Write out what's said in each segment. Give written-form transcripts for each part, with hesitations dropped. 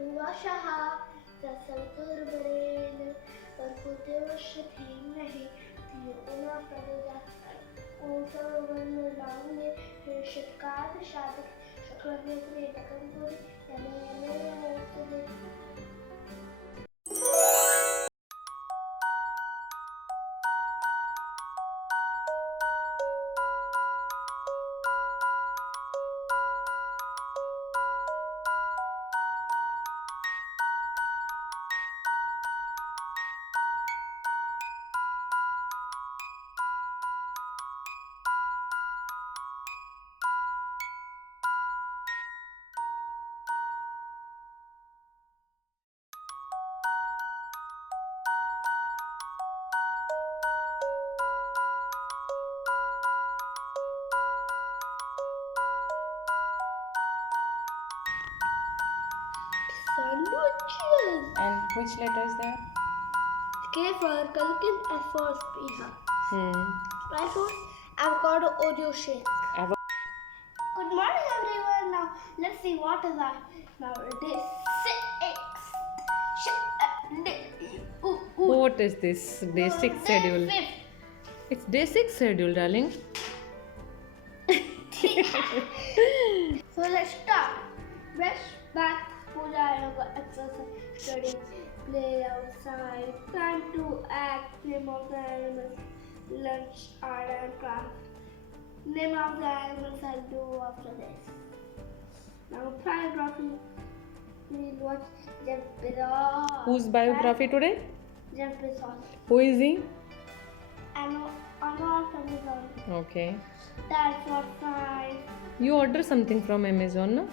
भुवशः तत्सवितुर्वरेण्यं भर्गो देवस्य धीमहि धियो यो नः प्रचोदयात् ॐ सर्ववर्णलावण्ये षट्कारसाधक शुक्लनेत्रे टकंकुरे यमे यमे नमोस्तुते। Sandwiches. And which letter is there? K for Kalkin, S for Spiha. Right food, avocado Oreo shake. Good morning, everyone. Now let's see what is our now day 6. What is this? Day 6 schedule. Day It's day 6 schedule, darling. 5. So let's start. Brush, bath, puja, yoga, exercise, study, play outside, time to act, name of the animals, lunch, art and craft. Name of the animals I'll do after this. Now biography. We'll watch Jeff Bezos. Whose biography today? Jeff Bezos. Who is he? I'm off Amazon. Okay. That for 5. You order something from Amazon, no?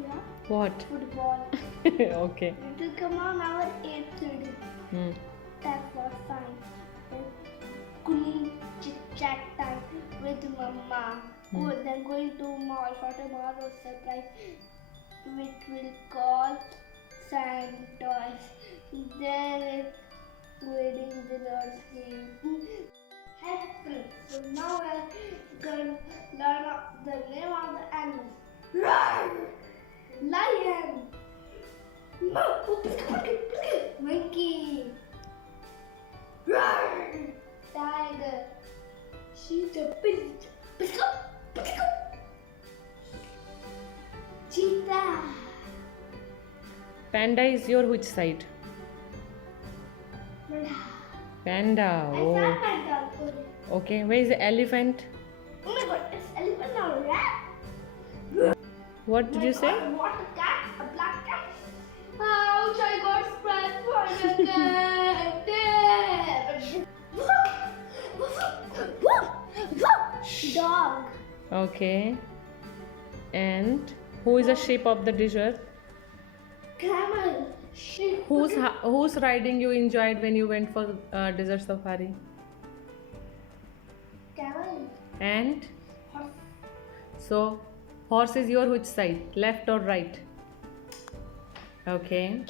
Yeah. What? Football. Okay. It will come on our 8:30. That for 5. Cooling chit chat time with Mama. Good. Then going to mall for tomorrow's surprise, which will call Santos. Then it's wedding dinner scene. Hey friends, so now we're going to learn the name of the animals. Roar! Lion. Monkey. Roar! Tiger. Cheetah. Cheetah. Panda is your which side? Panda. I Oh. found my dog. Okay. Where is the elephant? Oh my god, it's elephant now, rat. What did you say? What a cat, a black cat. Ouch, I got scratched by the cat. Dog. Okay. And who is the shape of the desert? Camel. Sheep. Whose riding you enjoyed when you went for desert safari? Camel. And Horse. so horse is your which side? Left or right? Okay.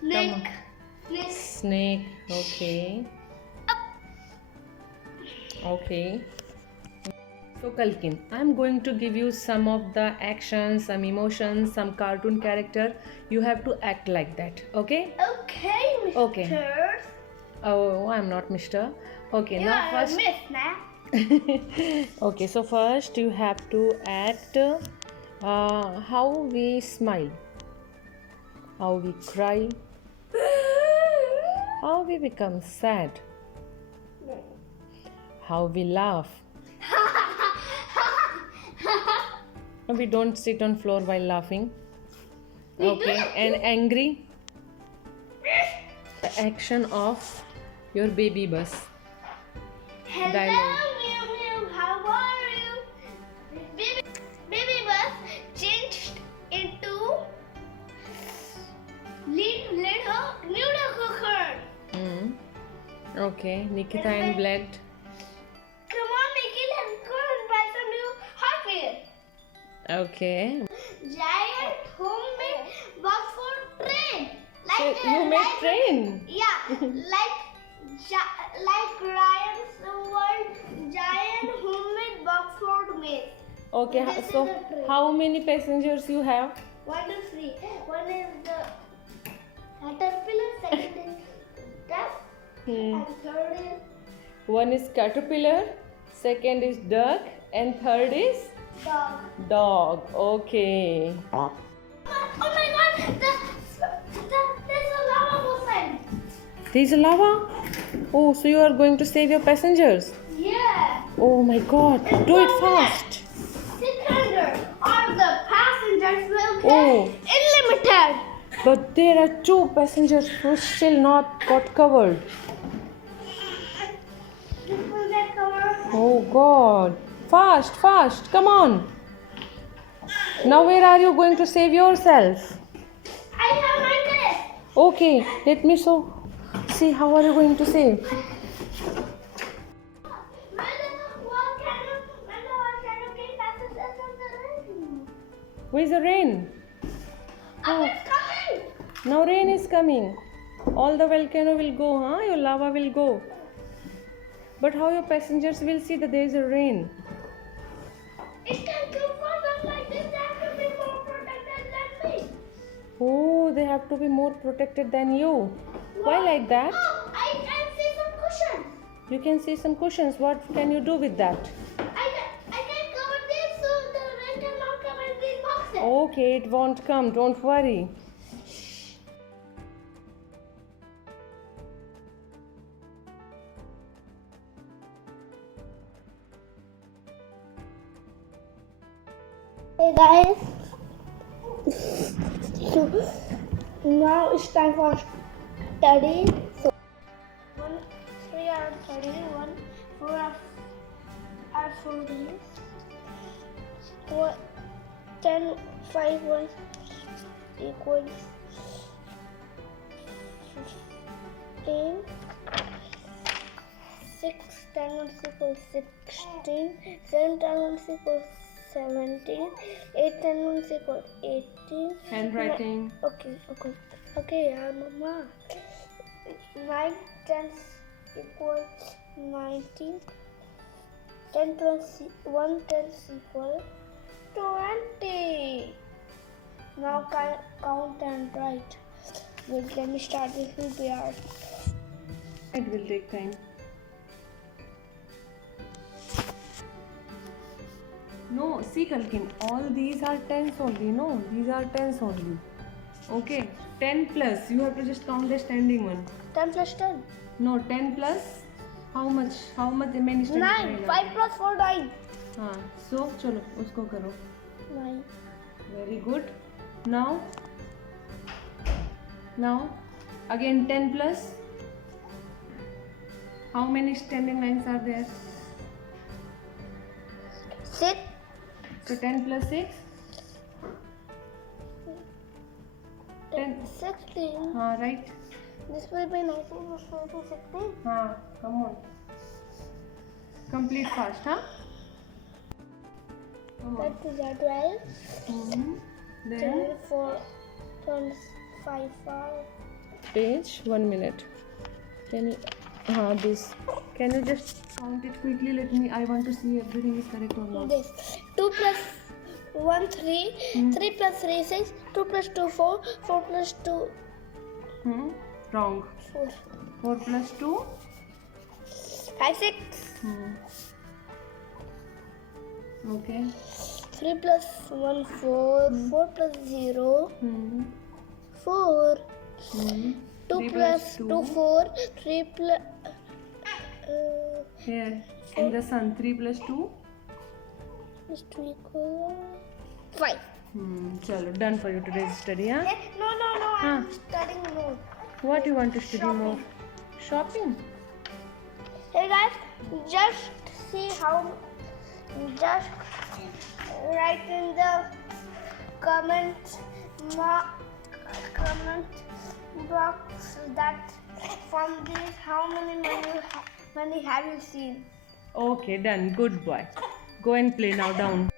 Snake. Snake. Snake. Okay. Okay. So Kalkin, I'm going to give you some of the actions, some emotions, some cartoon character. You have to act like that. Okay? Okay, Mr. Okay. Oh, I'm not Mr. Okay, You now are first. a miss now. Okay, so first you have to act how we smile, how we cry, how we become sad, how we laugh. We don't sit on floor while laughing. Okay, and angry. The action of your baby bus. Hello, Dialogue. Mew Mew. How are you? Baby bus changed into little noodle cooker. Okay, Nikita and Bled. Come on, Nikki, let's go and buy some new hardware. Okay. Giant homemade box for train. So you made train. Yeah, like Ryan's world giant homemade box for maze. Okay, This so is a train. how many passengers you have? 1, 2, 3. One is the caterpillar, second is duck, and third is One is caterpillar, second is duck, and third is dog. dog. Okay. Oh my god, there's a lava outside. There's a lava? Oh, so you are going to save your passengers? Yeah. Oh my god. Do it fast. 600 or the passengers will get Oh. unlimited. But there are 2 passengers who still not got covered. This will get covered. Oh god. Fast, fast. Come on. Now where are you going to save yourself? I have my net. Okay, let me see how are you going to save. Where's the rain? Oh, now rain is coming. All the volcano will go, huh? Your lava will go. But how your passengers will see that there is a rain? It can come from us like this. They have to be more protected than me. Oh, they have to be more protected than you. Why like that? Oh, I can see some cushions. You can see some cushions. What can you do with that? I can cover this so the rain cannot cover these boxes. Okay, it won't come. Don't worry. Hey guys, so now it's time for study. So 1, 3 are 30, 1, 4 are 40, 10, 5, 1 equals 15, 6, 10, 1 equals 16, 7, 10, 1 equals 17, 8, 10, 1 equals 18. Handwriting. Okay, Mama. 9, 10 equals 19. 10 plus 1, 10 equals 20. Now count and write. Wait, let me start this VBR. It will take time. No, see Kalkin, all these are tens only. No, these are tens only. Okay, 10 plus. You have to just count the standing one. 10 plus 10. No, 10 plus. How much? How much many standing? 9. 5 plus 4, 9. हाँ, so चलो उसको करो. 9. Very good. Now again 10 plus. How many standing lines are there? 6. So 10 plus 6. 10. 16. Right. This will be 19 plus 4 to 16. Come on. Complete fast, huh? Come on. That is 12. Then 4, 5, 5. page. 1 minute. Can you? This. Can you just count it quickly? I want to see everything is correct or not. This 2 plus 1, 3. 3 plus 3, 6. 2 plus 2, 4. 4 plus 2. Wrong. 4. 4 plus 2. 5, 6. Okay. 3 plus 1, 4. 4 plus 0. 4. 2 plus 2, 4. 3 plus... Here, in the sun, 3 plus 2. Plus 2 equals 5. Chalo, done for you today's study, huh? No, I'm studying more. What you want to study more? Shopping? Hey guys, just see how, just write in the comment box that from this how many have you seen? Okay, done. Good boy. Go and play now. Down.